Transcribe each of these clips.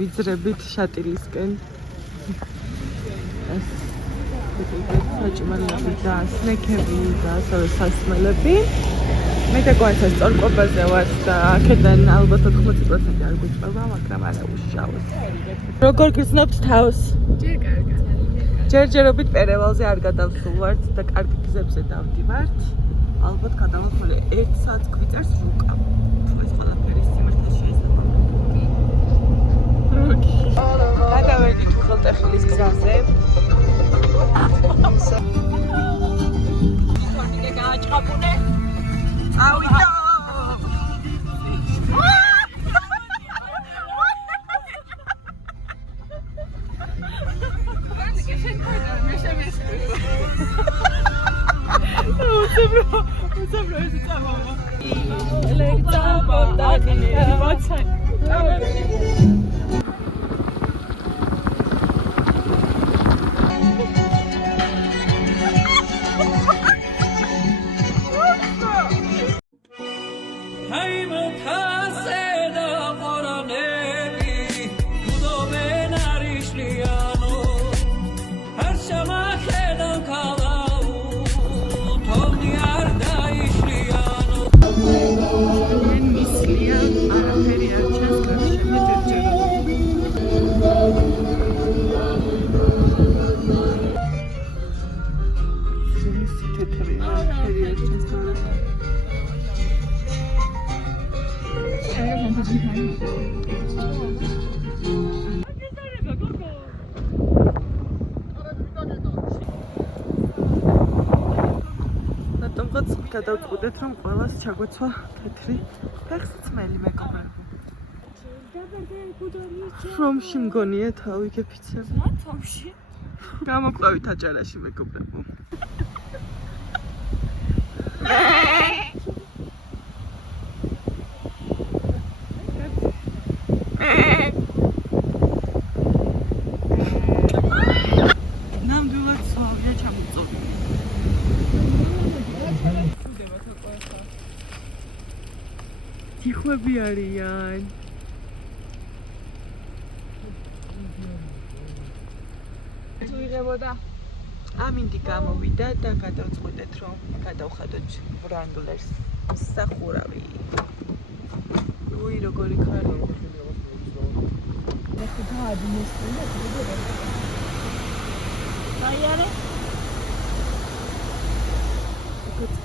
ვიძრებით შატილისკენ. ეს საჭმელები და სნექები და ასევე სასმელები. მე და გვაცა სწორკობაზე ვარ და აქედან ალბათ 80% არ გვიწყება, მაგრამ არა უშავოს. როგორ გრძნობთ თავს? ჯერ კარგად. ჯერჯერობით პერევალზე არ გადავსულვართ და კარგი გზებზე დავდივართ. ალბათ გადავახმარე 1 საათს გვიწევს რუკა. ეს ყველაფერი სიმართლე შეიძლება. გადავედით უღელტეხილის გზაზე. თორნიკე გააჭყაპუნე. წავიდო. გადავწყვეტეთ რომ ყველას ჩაგვეცვა თეთრი ფეხსაცმელი მეგობრებო. რომში მგონია თავი გეფიცებ? თავში. გამოკლავით აჭარაში მეგობრებო. ნამდვილად ცოვია ჩამოწოლილი. თიხვები არიან. თუ იღებოდა ამინდი გამოვიდა და გადავწყვეტეთ რომ გადავხადოთ ვრანგლერს სახურავი. უი როგორი ხარი.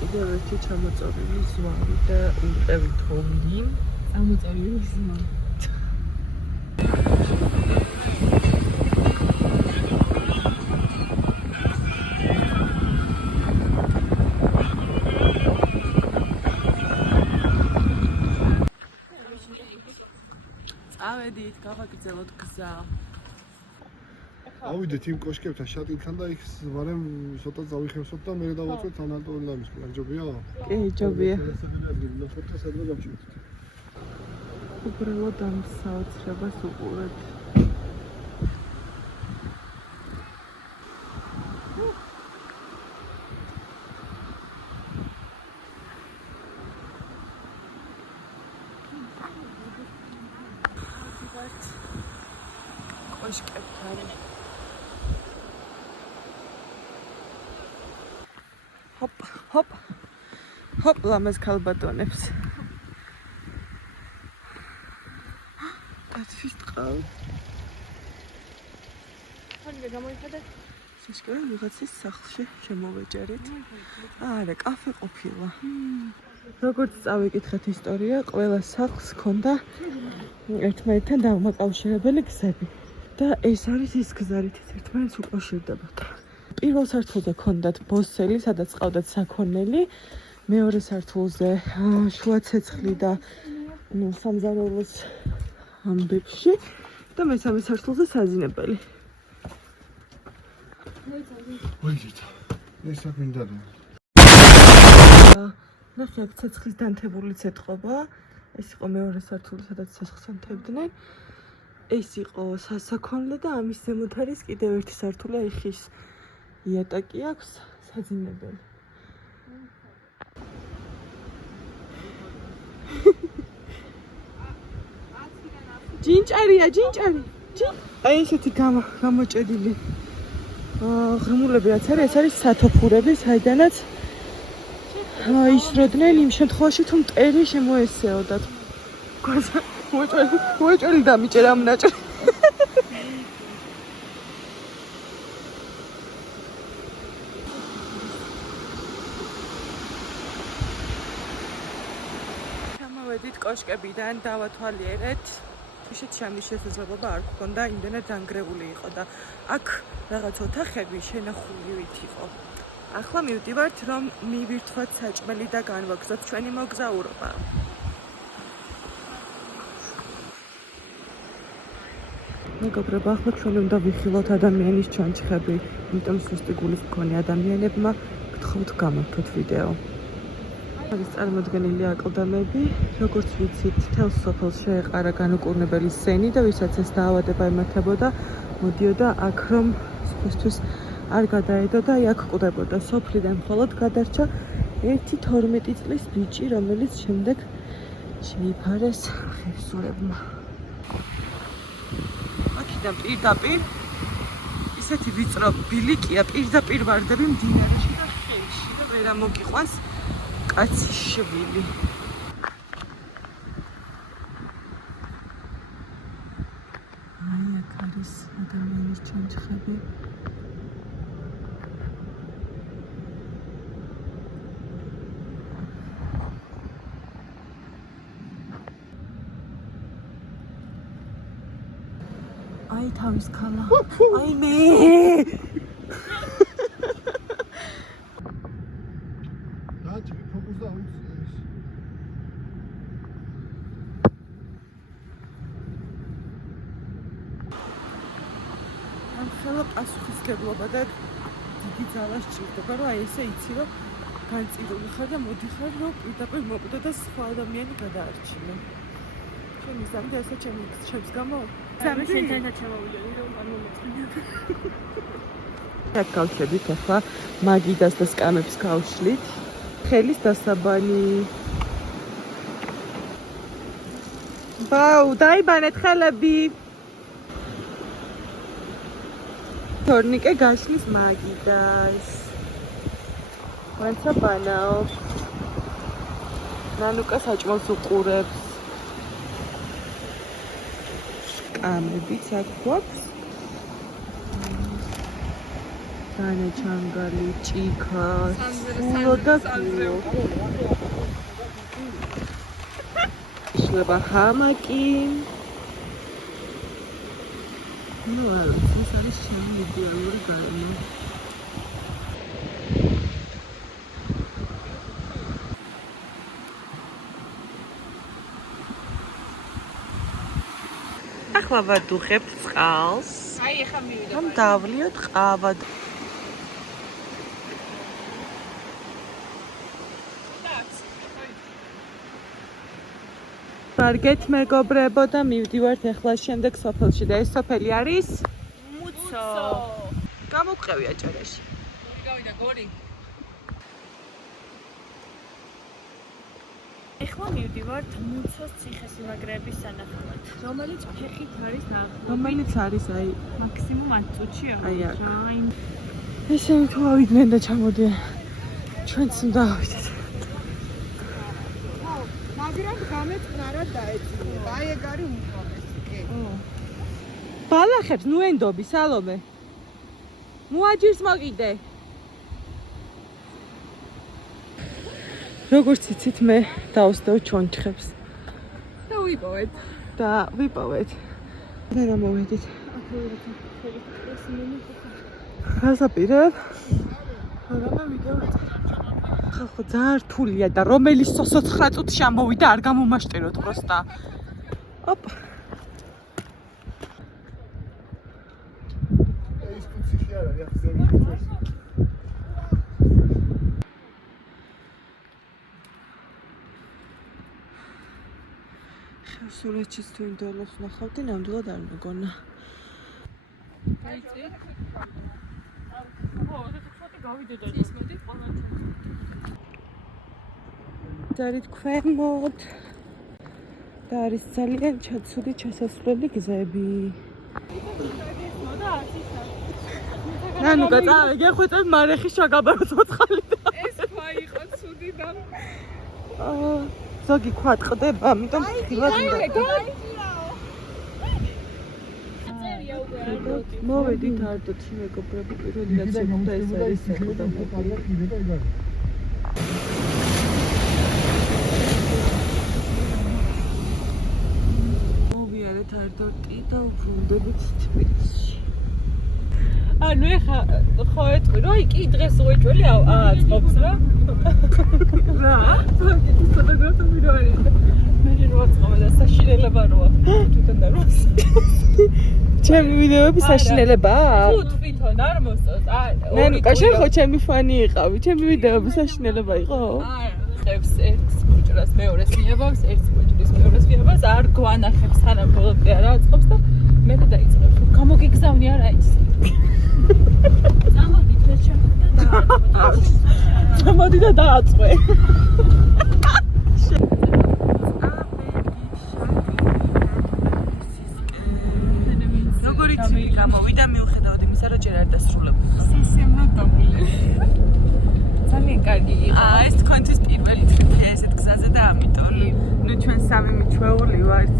კიდევ ერთი ჩამოწოლილი ზვარი და ურყევი თოვლი. წამოწოლილი ზვარი. წავედით, გავაგრძელოთ გზა. ავიდეთ იმ კოშკებთან შატილთან და იქ ვარემ ცოტა წავიხევსოთ და მე დავაწვეთ ანატოლიანის ჯობია? კი, ჯობია. ფოტო სადღაც გავჩვით. უბრალოდ ამ საოცრებას უყურეთ. კოშკებთან. ჰოპ, ჰოპ. ჰოპ, ლამაზ ქალბატონებს. დათვის ტყავ. თორნიკე გამოიხადე. საშკარა ვიღაცის სახლში შემოვეჭერით. არა, კაფე ყოფილა. როგორც წავიკითხეთ ისტორია, ყველა სახლს ჰქონდა ერთმანეთთან დამაკავშირებელი გზები. და ეს არის ის გზა, რითიც ერთმანეთს უკავშირდებოდა. პირველ სართულზე ჰქონდათ ბოსელი, სადაც ყავდათ საქონელი, მეორე სართულზე შუა ცეცხლი და სამზარეულოს ამბებში და მესამე სართულზე საძინებელი. ვაიჯეთ. ეს აქ მინდადა. ნახე აქ ცეცხლის დანთებული ცეცხლობა. ეს იყო მეორე სართული, სადაც ცეცხლს ანთებდნენ. ეს იყო სასაქონლე და ამის ზემოთ არის კიდევ ერთი სართული, აი ხის იატაკი აქვს, საძინებელი. ჯინჭარია, ჯინჭარი. აი ესეთი გამოჭედილი ღრმულები რაც არის, ეს არის სათოფურები, საიდანაც ისროდნენ იმ შემთხვევაში თუ მტერი შემოესეოდათ. მოჭველი დამიჭერა მნაჭრი. ჩამოვედით კოშკებიდან, დავათვალიერეთ. თუშეთ შემის შესაძლებლობა არ გქონდა, იმდენად დანგრეული იყო და აქ რაღაც ოთახები შენახულივით იყო. ახლა მივდივართ, რომ მივირთვათ საჭმელი და განვაგრძოთ ჩვენი მოგზაურობა. მეგობრებო, ახლა ჩვენ უნდა ვიხილოთ ადამიანის ჩონჩხები, იმიტომ სუსტი გულის მქონე ადამიანებმა გთხოვთ გამართოთ ვიდეო. არის წარმოდგენილი აკლდამები, როგორც ვიცით, თელს სოფელს შეეყარა განუკურნებელი სენი და ვისაც ეს დაავადება ემართებოდა, მოდიოდა აქ რომ სხვისთვის არ გადაედო და აქ კვდებოდა. სოფლიდან მხოლოდ გადარჩა 1-12 წლის ბიჭი, რომელიც შემდეგ შეიფარეს ხევსურებმა. აქედან პირდაპირ ისეთი ვიწრო ბილიკია, პირდაპირ ვარდები მდინარეში და ხეში და ვერ ამოგიყვანს კაცის შვილი. აი აქ არის ადამიანის ჩონჩხები. აი თავის ქალა. აი მე. დაჭი ფოკუს და უცეს. ამ ხელა პასუხისგებლობა და დიდი ძალა სჭირდება, რომ აი ესე იცი, რომ განწირული ხარ და მოდიხარ, რომ პირდაპირ მოკვდა და სხვა ადამიანი გადაარჩინო. ჩემი ზამთი ასე ჩემს გამო ზამთი შენთან ჩამოვიდოდი რომ გამომეწმინე. აქ გავშედით ახლა მაგიდას და სკამებს გავშლით. ხელის დასაბანი. ბაუ, დაიბანეთ ხელები. თორნიკე გაშლის მაგიდას. ვანცა ბანაო. ნანუკა საჭმელს უყურებს. სკამებიც აქ გვაქვს. ჩანგალი, ჭიქა, სულო და გულო. შლება ჰამაკი. ნუ არა, ეს არის ჩემი იდეალური გარემო. ახლა ვადუღებთ წყალს. აი ეხა მივიდა. რომ დავლიოთ ყავა. ვარგეთ მეგობრებო და მივდივართ ახლა შემდეგ სოფელში და ეს სოფელი არის მუცო. გამოვყევი აჭარაში. გავიდა გორი. ეხლა მივდივართ მუცოს ციხესიმაგრეების სანახავად, რომელიც ფეხით არის დაახლოებით. რომელიც არის აი მაქსიმუმ 10 წუთში აი აქ. აი ესენი თუ ავიდნენ და ჩამოდიან. ჩვენც უნდა ავიდეთ. მაგრამ გამეწყნარად დაეწინება. აი ეგ არის უმთავრესი, კი. ბალახებს ნუ ენდობი სალომე. მოაჯირს მოკიდე. როგორც იცით მე დავსდევ ჩონჩხებს და ვიპოვეთ. და ვიპოვეთ. და მოვედით. გასაპირებ. რამე ვიდეო ხო ძალიან რთულია და რომელიც 29 წუთში ამოვიდა არ გამომაშტეროთ პროსტა. ოპ. ის კუცი არ არის, ახლა ზემოთ. სულეჩის თუ ინდოლოს ნახავდი, ნამდვილად არ მეგონა. აიწი. ხო, ხოთი გავიდოდა. ის მოდი ყველა. დარით ქვემოთ. და არის ძალიან ცუდი ჩასასვლელი გზები. ნანუკა წავე გეხვეწებ მარეხის შაგაბაროს ოთხალი და ეს ხა იყო ცუდი და ზოგი ქვა ტყდება, ამიტომ ხილად უნდა. მოვედით არტოთში მეგობრები, პირველი რაც შეხვდა ეს არის საკუთარი. მოვიარეთ არტოტი და ვბრუნდებით თბილისში. ანუ ეხა ხო ეტყვი რომ კი დღეს უეჭველი ააწყობს რა. რა? ფოტოგრაფები რო არის. მე რო აწყობა და საშინელება როა. თვითონ და რო. ჩემი ვიდეოები საშინელებაა? თუ თვითონ არ მოსწონს. ნანუკა შენ ხო ჩემი ფანი იყავი? ჩემი ვიდეოები საშინელება იყო? ხებს ერთს მოჭრას მეორეს მიაბავს, ერთს მოჭრის მეორეს მიაბავს, არ გვანახებს სანამ ბოლომდე არ აწყობს და მე დაიწყებ. გამოგიგზავნი არა ის. წამოდი დღეს შეხვდა და წამოდი და დააწყვე. როგორი ცივი გამოვიდა მიუხედავად იმისა, რომ ჯერ არ დასრულებულა. სესემრო დაბლე. ძალიან კარგი იყო. ეს თქვენთვის პირველი ტრიპია ესეთ გზაზე და ამიტომ ნუ ჩვენ სამი მიჩვეული ვართ.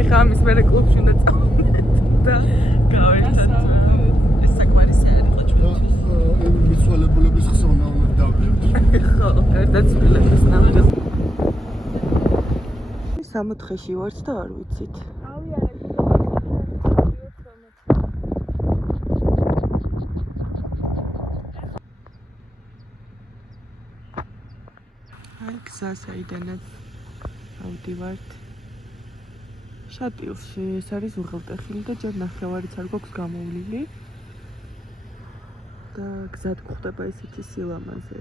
ეხლა ამის მერე კლუბში უნდა წავიდეთ და გავერთოთ. ეს საკმარისი არ იყო ჩვენთვის. მიცვალებულების ხსოვნა უნდა დავდეთ. ხო, გარდაცვლილების ნამდვილად. 64-ში ვართ და არ ვიცით. აი გზა საიდანაც ავდივართ. შატილში ეს არის უღელტეხილი და ჯერ ნახევარიც არ გვაქვს გამოვლილი. და გზად გვხვდება ესეთი სილამაზე.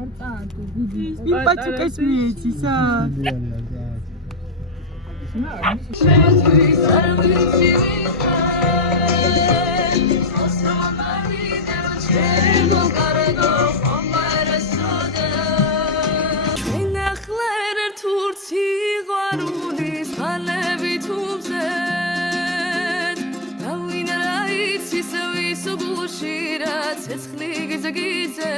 არ წააგო დიდი. პაჭუკას მიეცისა. ცეცხლი გიძე